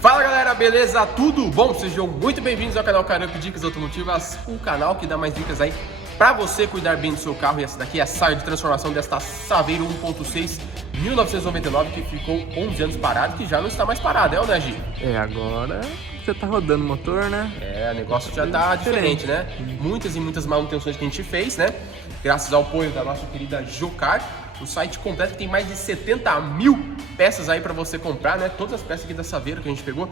Fala galera, beleza? Tudo bom? Sejam muito bem-vindos ao canal Caramp Dicas Automotivas, o canal que dá mais dicas aí pra você cuidar bem do seu carro. E essa daqui é a saia de transformação desta Saveiro 1.6 1999 que ficou 11 anos parado, que já não está mais parado, é o né, Gi? Agora você tá rodando o motor, né? O negócio já tá diferente, né? Muitas e muitas manutenções que a gente fez, né? Graças ao apoio da nossa querida Jocar, o site completo que tem mais de 70 mil peças aí pra você comprar, né? Todas as peças aqui da Saveiro que a gente pegou,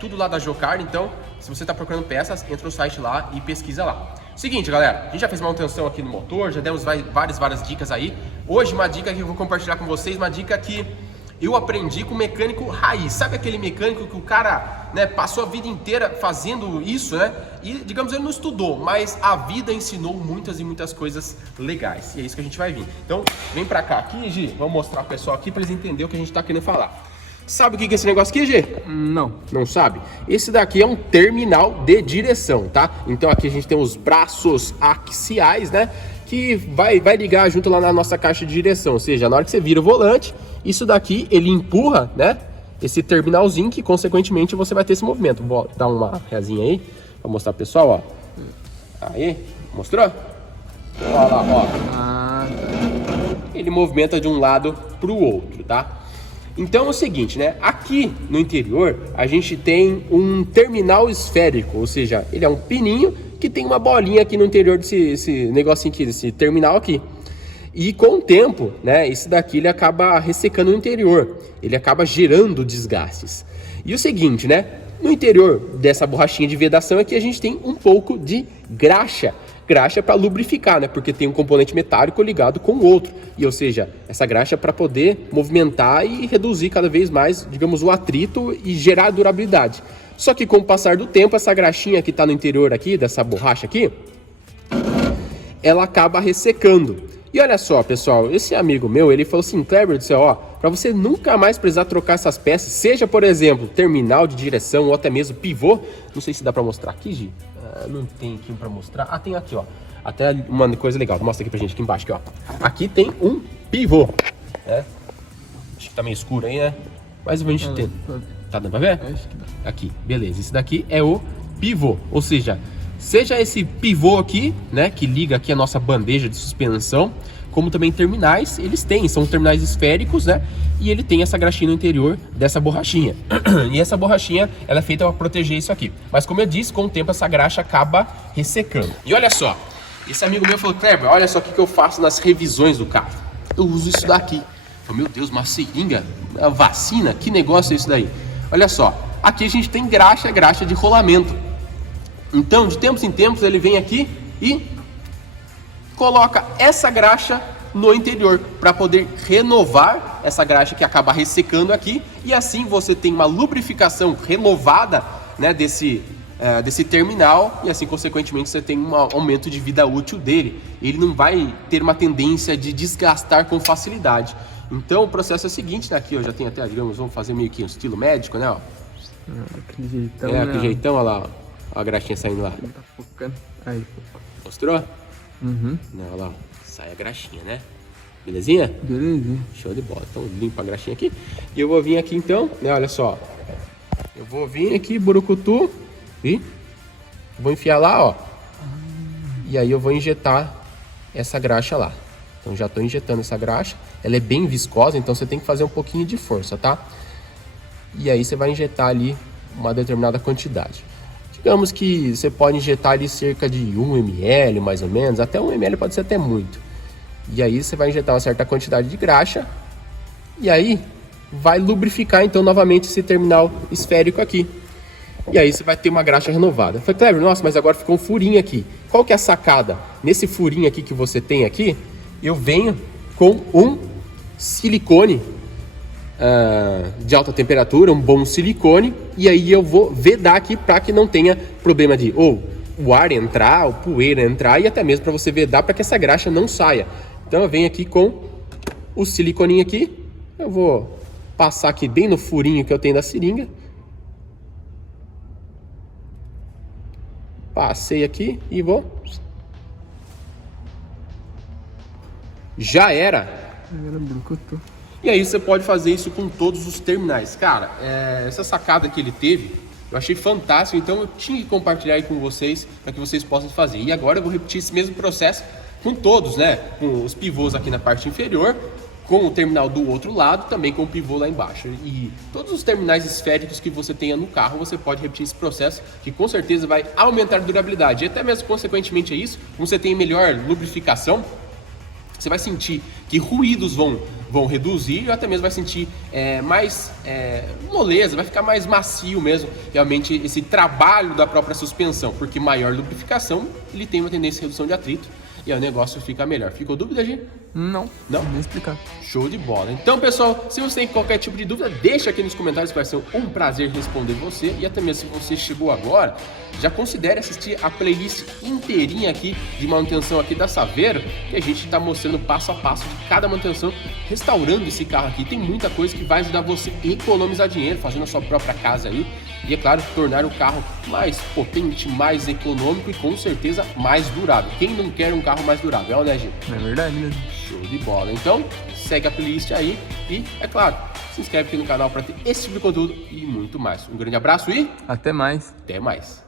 tudo lá da Jocar. Então, se você tá procurando peças, entra no site lá e pesquisa lá. Seguinte, galera, a gente já fez manutenção aqui no motor, já demos várias dicas aí. Hoje, uma dica que eu vou compartilhar com vocês, uma dica que eu aprendi com o mecânico raiz. Sabe aquele mecânico que o cara, né, passou a vida inteira fazendo isso, né? E, digamos, ele não estudou, mas a vida ensinou muitas e muitas coisas legais. E é isso que a gente vai vir. Então, vem pra cá aqui, Gi. Vamos mostrar pro pessoal aqui pra eles entenderem o que a gente tá querendo falar. Sabe o que é esse negócio aqui, Gi? Não. Não sabe? Esse daqui é um terminal de direção, tá? Então aqui a gente tem os braços axiais, né? Que vai ligar junto lá na nossa caixa de direção. Ou seja, na hora que você vira o volante, isso daqui ele empurra, né? Esse terminalzinho que consequentemente você vai ter esse movimento. Vou dar uma rezinha aí pra mostrar pro pessoal, ó. Aí, mostrou? Olha lá, ó. Ele movimenta de um lado pro outro, tá? Então é o seguinte, né? Aqui no interior a gente tem um terminal esférico, ou seja, ele é um pininho que tem uma bolinha aqui no interior desse negocinho aqui, desse terminal aqui. E com o tempo, né, esse daqui ele acaba ressecando o interior, ele acaba gerando desgastes. E o seguinte, né, no interior dessa borrachinha de vedação aqui a gente tem um pouco de graxa. Graxa para lubrificar, né, porque tem um componente metálico ligado com o outro. E, ou seja, essa graxa para poder movimentar e reduzir cada vez mais, digamos, o atrito e gerar durabilidade. Só que com o passar do tempo, essa graxinha que está no interior aqui, dessa borracha aqui, ela acaba ressecando. E olha só, pessoal, esse amigo meu, ele falou assim, Kleber do céu, ó, para você nunca mais precisar trocar essas peças, seja, por exemplo, terminal de direção ou até mesmo pivô, não sei se dá para mostrar aqui, Gi, não tem aqui para mostrar, tem aqui, ó, até uma coisa legal, mostra aqui pra gente aqui embaixo, aqui, ó, aqui tem um pivô, né, acho que tá meio escuro aí, né, mas a gente tem, tá dando pra ver? Acho que dá. Aqui, beleza, esse daqui é o pivô, ou seja esse pivô aqui, né, que liga aqui a nossa bandeja de suspensão, como também terminais, eles têm, são terminais esféricos, né, e ele tem essa graxinha no interior dessa borrachinha. E essa borrachinha, ela é feita para proteger isso aqui. Mas como eu disse, com o tempo essa graxa acaba ressecando. E olha só, esse amigo meu falou, Kleber, olha só o que eu faço nas revisões do carro. Eu uso isso daqui. Eu falei, meu Deus, uma seringa, uma vacina, que negócio é isso daí? Olha só, aqui a gente tem graxa de rolamento. Então, de tempos em tempos, ele vem aqui e coloca essa graxa no interior para poder renovar essa graxa que acaba ressecando aqui e assim você tem uma lubrificação renovada, né, desse terminal e assim, consequentemente, você tem um aumento de vida útil dele. Ele não vai ter uma tendência de desgastar com facilidade. Então, o processo é o seguinte, né, aqui eu já tenho até, digamos, vamos fazer meio que um estilo médico, né, ó. Aquele jeitão, Aquele jeitão, olha lá, ó. Olha a graxinha saindo lá. Tá focando. Aí. Mostrou? Uhum. Não, olha lá, sai a graxinha, né? Belezinha? Belezinha. Show de bola. Então, limpa a graxinha aqui. E eu vou vir aqui então, né? Olha só. Eu vou vir aqui, burucutu. E vou enfiar lá, ó. E aí eu vou injetar essa graxa lá. Então, já tô injetando essa graxa. Ela é bem viscosa, então você tem que fazer um pouquinho de força, tá? E aí você vai injetar ali uma determinada quantidade. Digamos que você pode injetar ali cerca de 1 ml, mais ou menos, até 1 ml pode ser até muito. E aí você vai injetar uma certa quantidade de graxa, e aí vai lubrificar então novamente esse terminal esférico aqui. E aí você vai ter uma graxa renovada. Eu falei, Kleber, nossa, mas agora ficou um furinho aqui. Qual que é a sacada? Nesse furinho aqui que você tem aqui, eu venho com um silicone de alta temperatura, um bom silicone, e aí eu vou vedar aqui para que não tenha problema de o ar entrar, ou poeira entrar, e até mesmo para você vedar para que essa graxa não saia. Então eu venho aqui com o siliconinho aqui, eu vou passar aqui bem no furinho que eu tenho da seringa, passei aqui e vou, já era. E aí você pode fazer isso com todos os terminais. Cara, essa sacada que ele teve, eu achei fantástico, então eu tinha que compartilhar aí com vocês para que vocês possam fazer. E agora eu vou repetir esse mesmo processo com todos, né? Com os pivôs aqui na parte inferior, com o terminal do outro lado, também com o pivô lá embaixo. E todos os terminais esféricos que você tenha no carro, você pode repetir esse processo, que com certeza vai aumentar a durabilidade. E até mesmo, consequentemente, é isso, como você tem melhor lubrificação, você vai sentir que ruídos vão reduzir, e até mesmo vai sentir mais moleza, vai ficar mais macio mesmo, realmente, esse trabalho da própria suspensão, porque maior lubrificação, ele tem uma tendência de redução de atrito, e aí o negócio fica melhor. Ficou dúvida, Gi? Não. Não? Nem explicar. Show de bola. Então, pessoal, se você tem qualquer tipo de dúvida, deixa aqui nos comentários, que vai ser um prazer responder você. E até mesmo se você chegou agora, já considere assistir a playlist inteirinha aqui de manutenção aqui da Saveiro, que a gente está mostrando passo a passo de cada manutenção, restaurando esse carro aqui. Tem muita coisa que vai ajudar você a economizar dinheiro, fazendo a sua própria casa aí. E é claro, tornar o carro mais potente, mais econômico e com certeza mais durável. Quem não quer um carro mais durável, né, Gil? É verdade mesmo. Show de bola. Então, segue a playlist aí e, é claro, se inscreve aqui no canal para ter esse tipo de conteúdo e muito mais. Um grande abraço e Até mais. até mais.